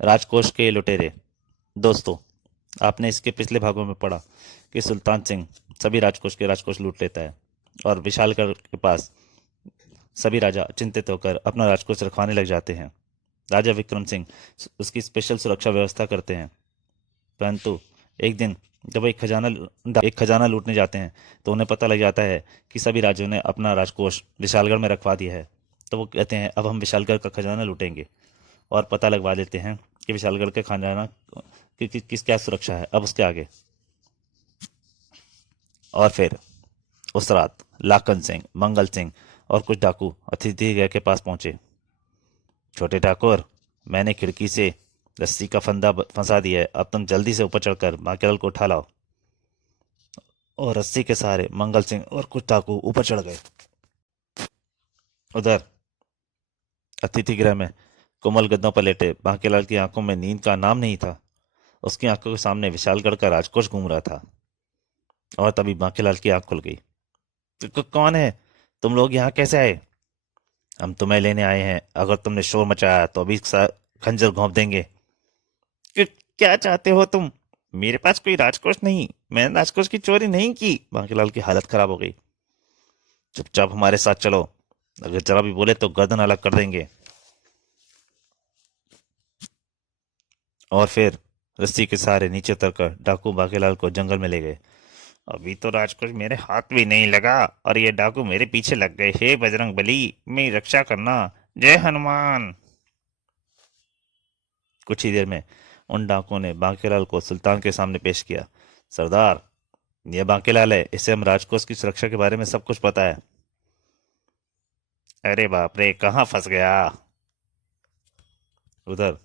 राजकोष के लुटेरे। दोस्तों, आपने इसके पिछले भागों में पढ़ा कि सुल्तान सिंह सभी राजकोष लूट लेता है और विशालगढ़ के पास सभी राजा चिंतित होकर अपना राजकोष रखवाने लग जाते हैं। राजा विक्रम सिंह उसकी स्पेशल सुरक्षा व्यवस्था करते हैं। परंतु एक दिन जब वो एक खजाना लूटने जाते हैं तो उन्हें पता लग जाता है कि सभी राज्यों ने अपना राजकोष विशालगढ़ में रखवा दिया है। तो वो कहते हैं अब हम विशालगढ़ का खजाना लूटेंगे और पता लगवा लेते हैं कि विशालगढ़ के खजाना किस क्या सुरक्षा है अब उसके आगे। और फिर उस रात लाखन सिंह, मंगल सिंह और कुछ डाकू अतिथि गृह के पास पहुंचे। छोटे ठाकुर, मैंने खिड़की से रस्सी का फंदा फंसा दिया है, अब तुम जल्दी से ऊपर चढ़कर बांकेलाल को उठा लाओ। और रस्सी के सहारे मंगल सिंह और कुछ डाकू ऊपर चढ़ गए। उधर अतिथि गृह में कोमल गद्दों पर लेटे बांकेलाल की आंखों में नींद का नाम नहीं था। उसकी आंखों के सामने विशालगढ़ का राजकोष घूम रहा था। और तभी बांकेलाल की आंख खुल गई। कौन है? तुम लोग यहाँ कैसे आए? हम तुम्हें लेने आए हैं, अगर तुमने शोर मचाया तो अभी खंजर घोंप देंगे। क्या चाहते हो तुम? मेरे पास कोई राजकोष नहीं, मैंने राजकोष की चोरी नहीं की। बांकीलाल की हालत खराब हो गई। चुपचाप हमारे साथ चलो, अगर जरा भी बोले तो गर्दन अलग कर देंगे। और फिर रस्सी के सहारे नीचे उतरकर डाकू बांकीलाल को जंगल में ले गए। अभी तो राजकोष मेरे हाथ भी नहीं लगा और ये डाकू मेरे पीछे लग गए। हे बजरंग बली, मेरी रक्षा करना। जय हनुमान। कुछ ही देर में उन डाकुओं ने बांकेलाल को सुल्तान के सामने पेश किया। सरदार, यह बांकेलाल है, इसे हम राजकोष की सुरक्षा के बारे में सब कुछ पता है। अरे बाप रे, कहाँ फंस गया? उधर,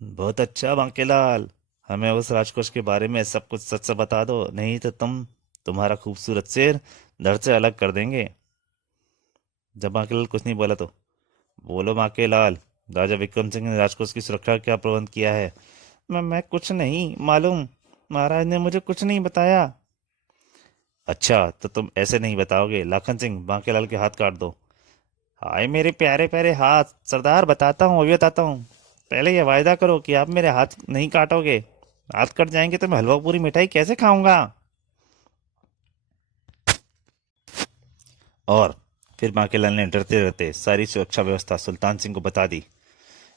बहुत अच्छा बांकेलाल, हमें उस राजकोष के बारे में सब कुछ सच से बता दो, नहीं तो तुम्हारा खूबसूरत सिर धड़ से अलग कर देंगे। जब बांकेलाल कुछ नहीं बोला तो, बोलो बांकेलाल, राजा विक्रम सिंह ने राजकोष की सुरक्षा का क्या प्रबंध किया है? मैं कुछ नहीं मालूम, महाराज ने मुझे कुछ नहीं बताया। अच्छा, तो तुम ऐसे नहीं बताओगे? लाखन सिंह, बांकेलाल के हाथ काट दो। हाय मेरे प्यारे प्यारे हाथ! सरदार, बताता हूँ, अभी बताता हूँ। पहले ये वायदा करो कि आप मेरे हाथ नहीं काटोगे। हाथ कट जाएंगे तो मैं हलवा पूरी मिठाई कैसे खाऊंगा? और फिर बांकेलाल ने डरते डरते सारी सुरक्षा व्यवस्था सुल्तान सिंह को बता दी।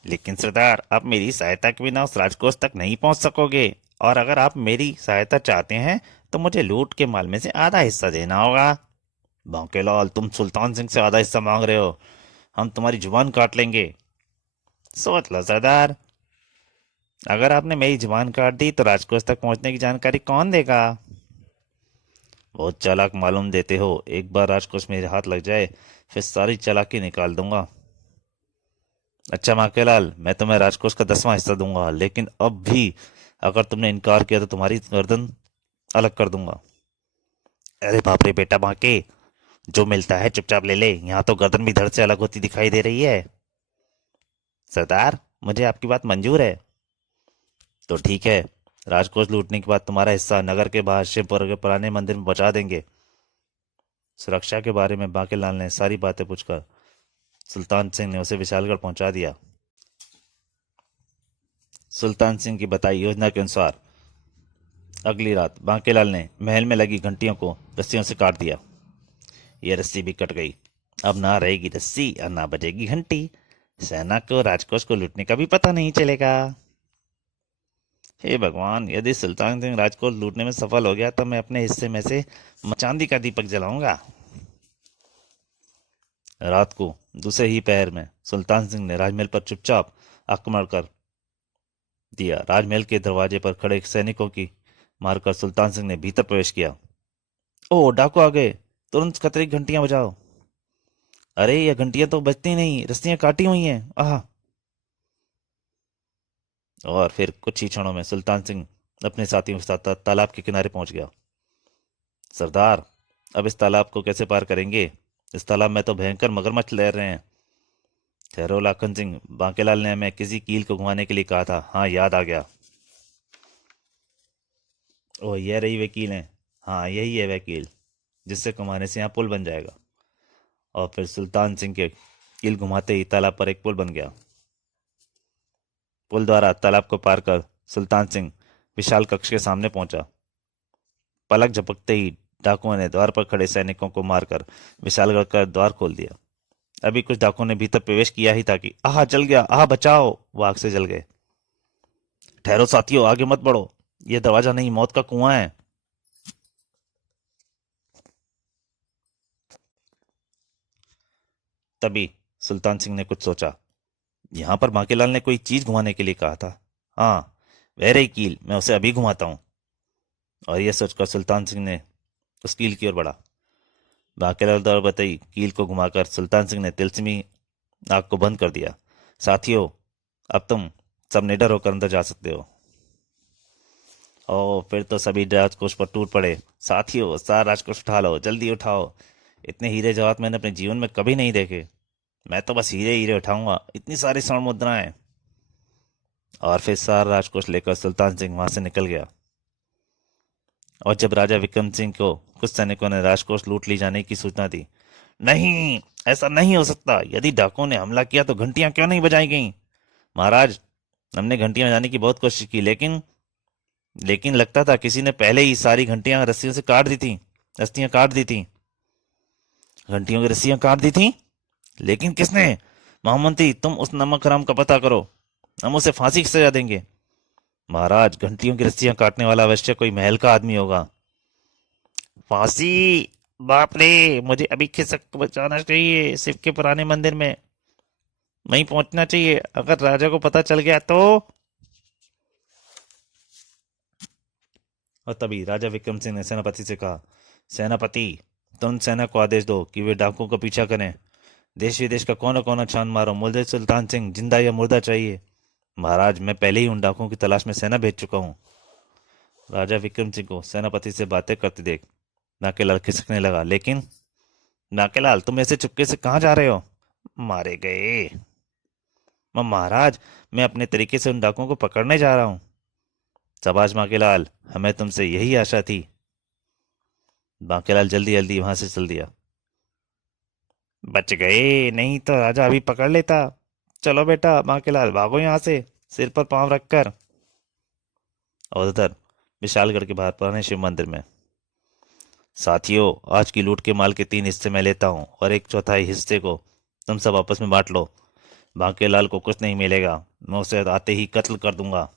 लेकिन सरदार, आप मेरी सहायता के बिना उस राजकोष तक नहीं पहुंच सकोगे, और अगर आप मेरी सहायता चाहते हैं तो मुझे लूट के माल में से आधा हिस्सा देना होगा। बांकेलाल, तुम सुल्तान सिंह से आधा हिस्सा मांग रहे हो? हम तुम्हारी जुबान काट लेंगे। सोच लो सरदार, अगर आपने मेरी जुबान काट दी तो राजकोष तक पहुंचने की जानकारी कौन देगा? बहुत चालाक मालूम देते हो, एक बार राजकोष मेरे हाथ लग जाए फिर सारी चालाकी निकाल दूंगा। अच्छा माकेलाल, मैं तुम्हें राजकोष का 10वां हिस्सा दूंगा, लेकिन अब भी अगर तुमने इनकार किया तो तुम्हारी गर्दन अलग कर दूंगा। अरे बाप रे बेटा बांके, जो मिलता है चुपचाप ले ले, यहाँ तो गर्दन भी धड़ से अलग होती दिखाई दे रही है। सरदार, मुझे आपकी बात मंजूर है। तो ठीक है, राजकोष लूटने के बाद तुम्हारा हिस्सा नगर के बाहर शिवपुर के पुराने मंदिर में बचा देंगे। सुरक्षा के बारे में बांकेलाल ने सारी बातें पूछकर सुल्तान सिंह ने उसे विशालगढ़ पहुंचा दिया। सुल्तान सिंह की बताई योजना के अनुसार अगली रात बांकेलाल ने महल में लगी घंटियों को रस्सियों से काट दिया। ये रस्सी भी कट गई। अब ना रहेगी रस्सी और ना बजेगी घंटी। सेना को राजकोष को लूटने का भी पता नहीं चलेगा। हे भगवान, यदि सुल्तान सिंह राजकोष लूटने में सफल हो गया तो मैं अपने हिस्से में से चांदी का दीपक जलाऊंगा। रात को दूसरे ही पहर में सुल्तान सिंह ने राजमहल पर चुपचाप आक्रमण कर दिया। राजमहल के दरवाजे पर खड़े सैनिकों की मारकर सुल्तान सिंह ने भीतर प्रवेश किया। ओ, डाकू आ गए! तुरंत खतरे की घंटियां बजाओ। अरे ये घंटियां तो बजती नहीं, रस्सियां काटी हुई हैं। आह! और फिर कुछ ही क्षणों में सुल्तान सिंह अपने साथियों के साथ तालाब के किनारे पहुंच गया। सरदार, अब इस तालाब को कैसे पार करेंगे? इस तालाब में तो भयंकर मगरमच्छ तैर रहे हैं। ठहरो लाखन सिंह, बांकेलाल ने हमें किसी कील को घुमाने के लिए कहा था। हाँ, याद आ गया। ओह, यह रही वकील है। हाँ, यही है वकील, जिससे कमाने से यहाँ पुल बन जाएगा। और फिर सुल्तान सिंह के कील घुमाते ही तालाब पर एक पुल बन गया। पुल द्वारा तालाब को पार कर सुल्तान सिंह विशाल कक्ष के सामने पहुंचा। पलक झपकते ही डाकुओं ने द्वार पर खड़े सैनिकों को मारकर विशालगढ़ का द्वार खोल दिया। अभी कुछ डाकुओं ने भीतर प्रवेश किया ही था कि आह जल गया, आह बचाओ, वो आग से जल गए। ठहरो साथियों, आगे मत बढ़ो, यह दरवाजा नहीं, मौत का कुआं है। तभी सुल्तान सिंह ने कुछ सोचा। यहाँ पर बांकेलाल ने कोई चीज घुमाने के लिए कहा था। हाँ, वह रही कील, मैं उसे अभी घुमाता हूँ। और यह सोचकर सुल्तान सिंह ने उस कील की ओर बढ़ा। बांकेलाल द्वारा बताई कील को घुमाकर सुल्तान सिंह ने तिलस्मी आग को बंद कर दिया। साथियों, अब तुम सब निडर होकर अंदर जा सकते हो। और फिर तो सभी राजकोष पर टूट पड़े। साथियों, सारा राजकोष उठा लो, जल्दी उठाओ। इतने हीरे जवाहरात मैंने अपने जीवन में कभी नहीं देखे। मैं तो बस हीरे हीरे उठाऊंगा, इतनी सारी स्वर्ण मुद्राएं। और फिर सारा राजकोष लेकर सुल्तान सिंह वहां से निकल गया। और जब राजा विक्रम सिंह को कुछ सैनिकों ने राजकोष लूट ली जाने की सूचना दी। नहीं, ऐसा नहीं हो सकता। यदि डाकुओं ने हमला किया तो घंटियां क्यों नहीं बजाई गईं? महाराज, हमने घंटियां बजाने की बहुत कोशिश की, लेकिन लेकिन लगता था किसी ने पहले ही सारी घंटियां रस्सियों से काट दी थी। रस्सियां काट दी थी। घंटियों की रस्सियां काट दी थी? लेकिन किसने? महामंत्री, तुम उस नमक हराम का पता करो, हम उसे फांसी की सजा देंगे। महाराज, घंटियों की रस्सियां काटने वाला अवश्य कोई महल का आदमी होगा। फांसी? बाप रे, मुझे अभी खिसक को बचाना चाहिए। शिव के पुराने मंदिर में वहीं पहुंचना चाहिए। अगर राजा को पता चल गया तो। और तभी राजा विक्रम सिंह ने सेनापति से कहा, सेनापति, तुम सेना को आदेश दो कि वे डाकुओं का पीछा करें। देश विदेश का कोना कोना छान मारो, मुझे सुल्तान सिंह जिंदा या मुर्दा चाहिए। महाराज, मैं पहले ही उन डाकुओं की तलाश में सेना भेज चुका हूँ। राजा विक्रम सिंह को सेनापति से बातें करते देख नाकेलाल खिसकने लगा। लेकिन नाकेलाल, तुम ऐसे चुपके से कहाँ जा रहे हो? मारे गए। महाराज, मैं अपने तरीके से उन डाकुओं को पकड़ने जा रहा हूँ। शाबाश माकेलाल, हमें तुमसे यही आशा थी। बांकेलाल जल्दी जल्दी वहां से चल दिया। बच गए, नहीं तो राजा अभी पकड़ लेता। चलो बेटा बांकेलाल, भागो यहाँ से, सिर पर पांव रखकर। और उधर विशालगढ़ के बाहर पुराने शिव मंदिर में। साथियों, आज की लूट के माल के 3 हिस्से मैं लेता हूँ और 1/4 हिस्से को तुम सब आपस में बांट लो। बांकेलाल को कुछ नहीं मिलेगा, मैं उसे आते ही कत्ल कर दूंगा।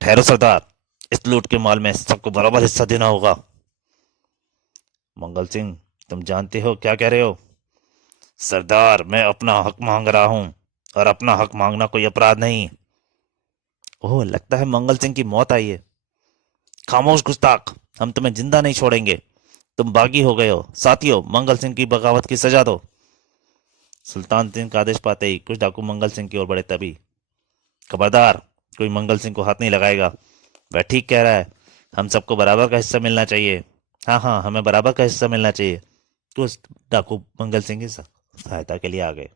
ठहरो सरदार, इस लूट के माल में सबको बराबर हिस्सा देना होगा। मंगल सिंह, तुम जानते हो क्या कह रहे हो? सरदार, मैं अपना हक मांग रहा हूँ, और अपना हक मांगना कोई अपराध नहीं। ओह, लगता है मंगल सिंह की मौत आई है। खामोश गुस्ताख, हम तुम्हें जिंदा नहीं छोड़ेंगे। तुम बागी हो गए हो। साथियों, मंगल सिंह की बगावत की सजा दो। सुल्तान सिंह का आदेश पाते ही कुछ डाकू मंगल सिंह की ओर बढ़े। तभी, खबरदार, कोई मंगल सिंह को हाथ नहीं लगाएगा। वह ठीक कह रहा है, हम सबको बराबर का हिस्सा मिलना चाहिए। हाँ हाँ, हमें बराबर का हिस्सा मिलना चाहिए। तो उस डाकू मंगल सिंह की सहायता के लिए आ गए।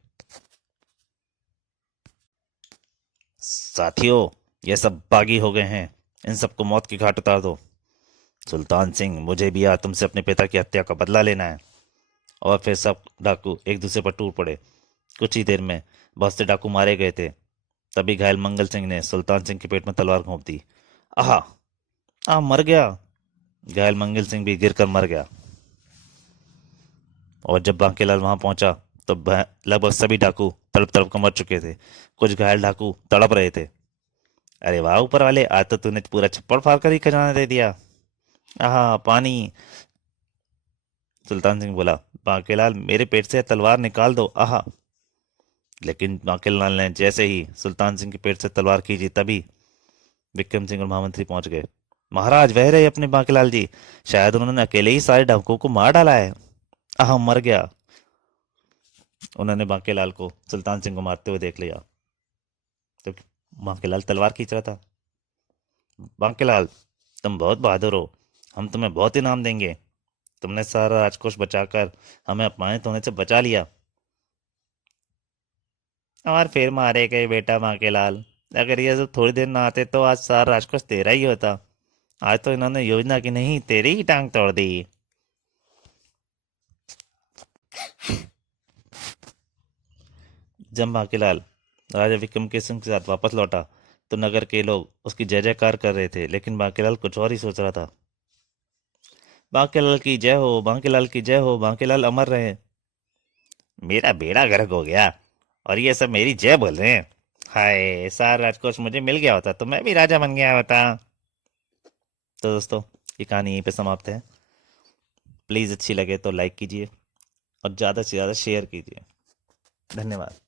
साथियों, ये सब बागी हो गए हैं, इन सबको मौत की घाट उतार दो। सुल्तान सिंह, मुझे भी आज तुमसे अपने पिता की हत्या का बदला लेना है। और फिर सब डाकू एक दूसरे पर टूट पड़े। कुछ ही देर में बहुत से डाकू मारे गए थे। तभी घायल मंगल सिंह ने सुल्तान सिंह के पेट में तलवार घोंप दी। आह, मर गया। घायल मंगल सिंह भी गिरकर मर गया। और जब बांकेलाल वहां पहुंचा तो लगभग सभी डाकू तड़प तड़प कर मर चुके थे। कुछ घायल डाकू तड़प रहे थे। अरे वाह ऊपर वाले, आज तो तूने पूरा छप्पड़ फाड़ कर ही खजाना दे दिया। आहा, पानी। सुल्तान सिंह बोला, बांकेलाल, मेरे पेट से तलवार निकाल दो। आहा। लेकिन बांकेलाल ने जैसे ही सुल्तान सिंह के पेट से तलवार खींची, तभी विक्रम सिंह और महामंत्री पहुंच गए। महाराज, वह रहे अपने बांकेलाल जी। शायद उन्होंने अकेले ही सारे डाकुओं को मार डाला है। आह, मर गया। उन्होंने बांकेलाल को सुल्तान सिंह को मारते हुए देख लिया तो बांकेलाल तलवार खींच रहा था। बांकेलाल, तुम बहुत बहादुर हो, हम तुम्हें बहुत इनाम देंगे। तुमने सारा राजकोष बचाकर हमें अपमानित होने से बचा लिया। और फिर मारे गए बेटा बांकेलाल। अगर ये सब थोड़ी देर ना आते तो आज सारा राजकोष तेरा ही होता। आज तो इन्होंने योजना की नहीं, तेरी ही टांग तोड़ दी। जब बांकेलाल राजा विक्रम सिंह के साथ वापस लौटा तो नगर के लोग उसकी जय जयकार कर रहे थे, लेकिन बांकीलाल कुछ और ही सोच रहा था। बांकीलाल की जय हो, बांकीलाल की जय हो, बांकीलाल अमर रहे। मेरा बेड़ा गर्क हो गया और ये सब मेरी जय बोल रहे हैं। हाय, सारा राजकोष मुझे मिल गया होता तो मैं भी राजा बन गया होता। तो दोस्तों, ये कहानी यहीं पे समाप्त है। प्लीज़ अच्छी लगे तो लाइक कीजिए और ज़्यादा से ज़्यादा शेयर कीजिए। धन्यवाद।